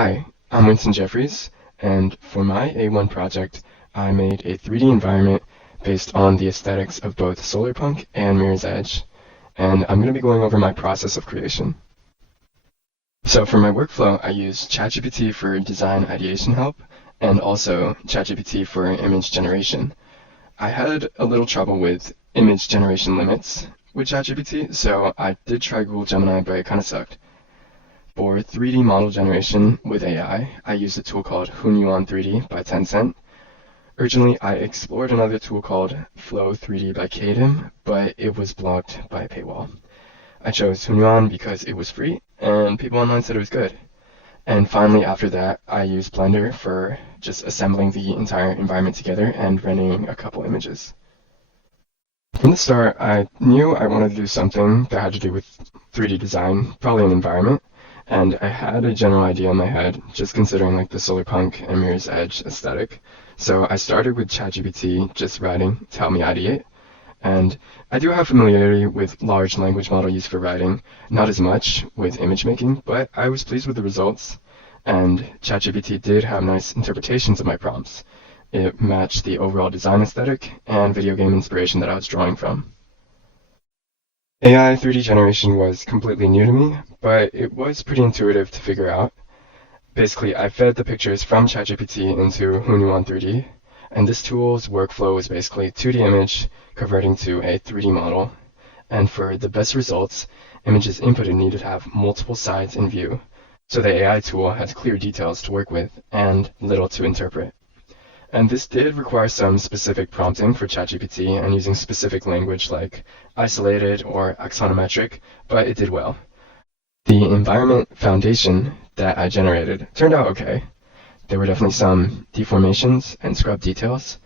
Hi, I'm Winston Jeffries, and for my A1 project, I made a 3D environment based on the aesthetics of both Solarpunk and Mirror's Edge, and I'm going to be going over my process of creation. So for my workflow, I use ChatGPT for design ideation help, and also ChatGPT for image generation. I had a little trouble with image generation limits with ChatGPT, so I did try Google Gemini, but it kind of sucked. For 3D model generation with AI, I used a tool called Hunyuan 3D by Tencent. Originally, I explored another tool called Flow 3D by Kadim, but it was blocked by a paywall. I chose Hunyuan because it was free, and people online said it was good. And finally, after that, I used Blender for just assembling the entire environment together and rendering a couple images. From the start, I knew I wanted to do something that had to do with 3D design, probably an environment. And I had a general idea in my head, just considering like the Solarpunk and Mirror's Edge aesthetic. So I started with ChatGPT, just writing to help me ideate. And I do have familiarity with large language model used for writing, not as much with image making, but I was pleased with the results. And ChatGPT did have nice interpretations of my prompts. It matched the overall design aesthetic and video game inspiration that I was drawing from. AI 3D generation was completely new to me, but it was pretty intuitive to figure out. Basically, I fed the pictures from ChatGPT into Hunyuan 3D, and this tool's workflow was basically 2D image converting to a 3D model. And for the best results, images inputted needed to have multiple sides in view, so the AI tool had clear details to work with and little to interpret. And this did require some specific prompting for ChatGPT and using specific language like isolated or axonometric, but it did well. The environment foundation that I generated turned out okay. There were definitely some deformations and scrub details,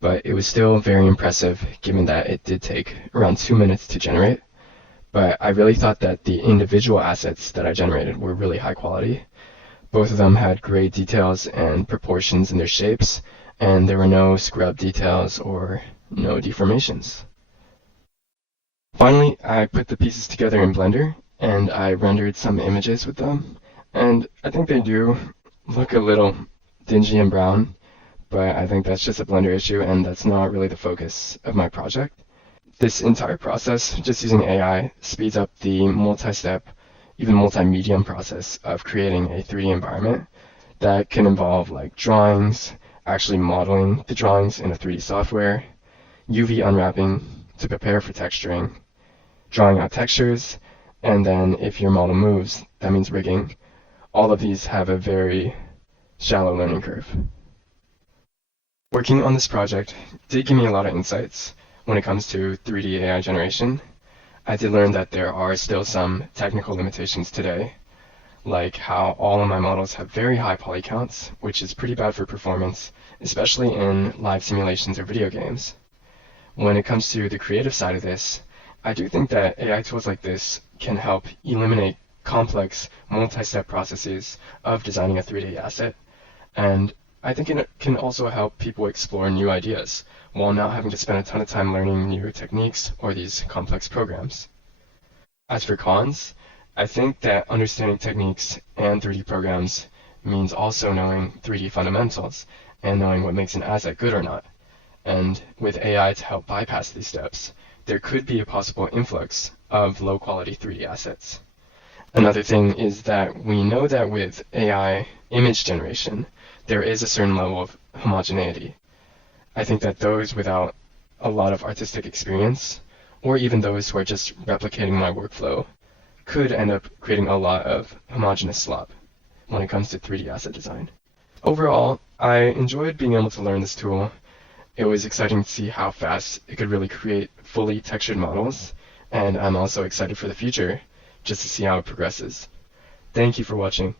but it was still very impressive given that it did take around 2 minutes to generate. But I really thought that the individual assets that I generated were really high quality. Both of them had great details and proportions in their shapes, and there were no scrub details or no deformations. Finally, I put the pieces together in Blender, and I rendered some images with them, and I think they do look a little dingy and brown, but I think that's just a Blender issue, and that's not really the focus of my project. This entire process, just using AI, speeds up the multi-step, even multi-medium process of creating a 3D environment that can involve like drawings, actually modeling the drawings in a 3D software, UV unwrapping to prepare for texturing, drawing out textures, and then if your model moves, that means rigging. All of these have a very shallow learning curve. Working on this project did give me a lot of insights when it comes to 3D AI generation. I did learn that there are still some technical limitations today, like how all of my models have very high poly counts, which is pretty bad for performance, especially in live simulations or video games. When it comes to the creative side of this, I do think that AI tools like this can help eliminate complex multi-step processes of designing a 3D asset, and I think it can also help people explore new ideas while not having to spend a ton of time learning new techniques or these complex programs. As for cons, I think that understanding techniques and 3D programs means also knowing 3D fundamentals and knowing what makes an asset good or not. And with AI to help bypass these steps, there could be a possible influx of low-quality 3D assets. Another thing is that we know that with AI image generation, there is a certain level of homogeneity. I think that those without a lot of artistic experience, or even those who are just replicating my workflow, could end up creating a lot of homogeneous slop when it comes to 3D asset design. Overall, I enjoyed being able to learn this tool. It was exciting to see how fast it could really create fully textured models, and I'm also excited for the future, just to see how it progresses. Thank you for watching.